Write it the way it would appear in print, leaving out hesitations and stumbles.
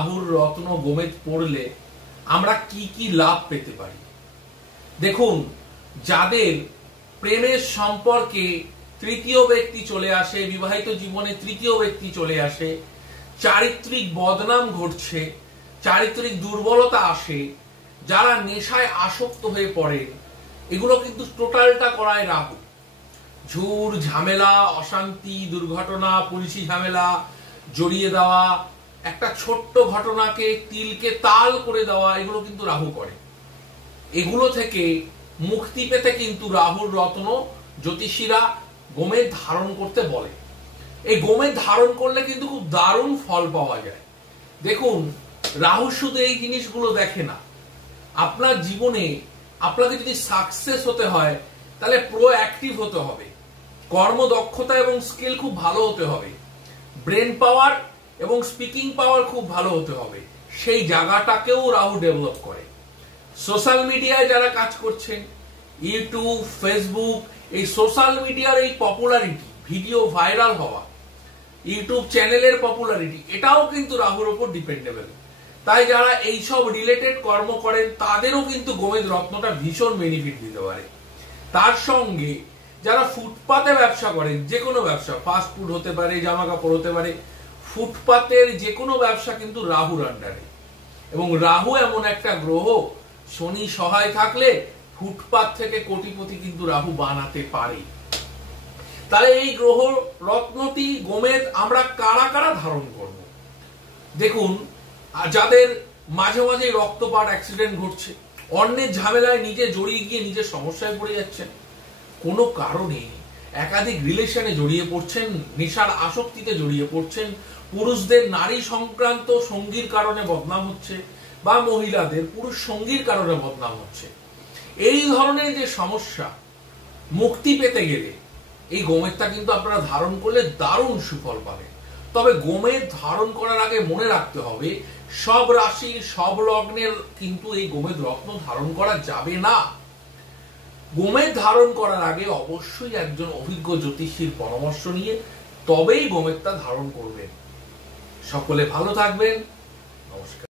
রাহুর রত্ন গোমেদ পড়লে আমরা কি কি লাভ পেতে পারি। দেখুন, যাদের প্রেমের সম্পর্কে তৃতীয় ব্যক্তি চলে আসে, বিবাহিত জীবনে তৃতীয় ব্যক্তি চলে আসে, চারিত্রিক বদনাম ঘটছে, চারিত্রিক দুর্বলতা আসে, যারা নেশায় আসক্ত হয়ে পড়ে, এগুলো কিন্তু টোটালটা করায় রাহু। ঝুর ঝামেলা, অশান্তি, দুর্ঘটনা, পুলিশি ঝামেলা, জড়িয়ে দেওয়া, একটা ছোট্ট ঘটনাকে তিলকে তাল করে দেওয়া, এগুলো কিন্তু রাহু করে। এগুলো থেকে মুক্তি পেতে কিন্তু রাহুর রত্ন জ্যোতিষীরা গোমেদ ধারণ করতে বলে। এই গোমেদ ধারণ করলে কিন্তু খুব দারুণ ফল পাওয়া যায়। দেখুন, রাহু শুধু এই জিনিসগুলো দেখে না, আপনার জীবনে আপনাকে যদি সাকসেস হতে হয় তাহলে প্রোঅ্যাক্টিভ হতে হবে, কর্মদক্ষতা এবং স্কিল খুব ভালো হতে হবে, ব্রেন পাওয়ার এবং স্পিকিং পাওয়ার খুব ভালো হতে হবে। সেই জায়গাটাকেও রাহু ডেভেলপ করে। সোশ্যাল মিডিয়ায় যারা কাজ করছেন, ইউটিউব, ফেসবুক, এই সোশ্যাল মিডিয়ার এই পপুলারিটি, ভিডিও ভাইরাল হওয়া, ইউটিউব চ্যানেলের পপুলারিটি, এটাও কিন্তু রাহুর উপর ডিপেন্ডেবল। তাই যারা এইসব রিলেটেড কর্ম করেন তাদেরও কিন্তু গোমেদ রত্নটা ভীষণ বেনিফিট দিতে পারে। তার সঙ্গে যারা ফুটপাতে ব্যবসা করেন, যে কোনো ব্যবসা, ফাস্ট ফুড হতে পারে, জামা কাপড় হতে পারে, ফুটপাতের যে কোনো ব্যবসা কিন্তু রাহুর আন্ডারে। এবং রাহু এমন একটা গ্রহ, শনি সহায় থাকলে ফুটপাত থেকে কোটিপতি কিন্তু রাহু বানাতে পারে। তাহলে এই গ্রহ রত্নটি গোমেদ আমরা কারা কারা ধারণ করব? দেখুন, যাদের মাঝে মাঝে রক্তপাত, অ্যাক্সিডেন্ট ঘটছে, অন্যের ঝামেলায় নিজে জড়িয়ে গিয়ে নিজের সমস্যায় পড়ে যাচ্ছেন, কোনো কারণে একাধিক রিলেশনে জড়িয়ে পড়ছেন, নেশার আসক্তিতে জড়িয়ে পড়ছেন, পুরুষদের নারী সংক্রান্ত সঙ্গীর কারণে বদনাম হচ্ছে, বা মহিলাদের পুরুষ সঙ্গীর কারণে বদনাম হচ্ছে, এই ধরনের যে সমস্যা, মুক্তি পেতে গেলে এই গোমেদটা কিন্তু আপনারা ধারণ করলে দারুণ সুফল পাবেন। তবে গোমেদ ধারণ করার আগে মনে রাখতে হবে, সব রাশি, সব লগ্নের কিন্তু এই গোমেদ রত্ন ধারণ করা যাবে না। গোমেদ ধারণ করার আগে অবশ্যই একজন অভিজ্ঞ জ্যোতিষীর পরামর্শ নিয়ে তবেই গোমেদটা ধারণ করবেন। সকলে ভালো থাকবেন। নমস্কার।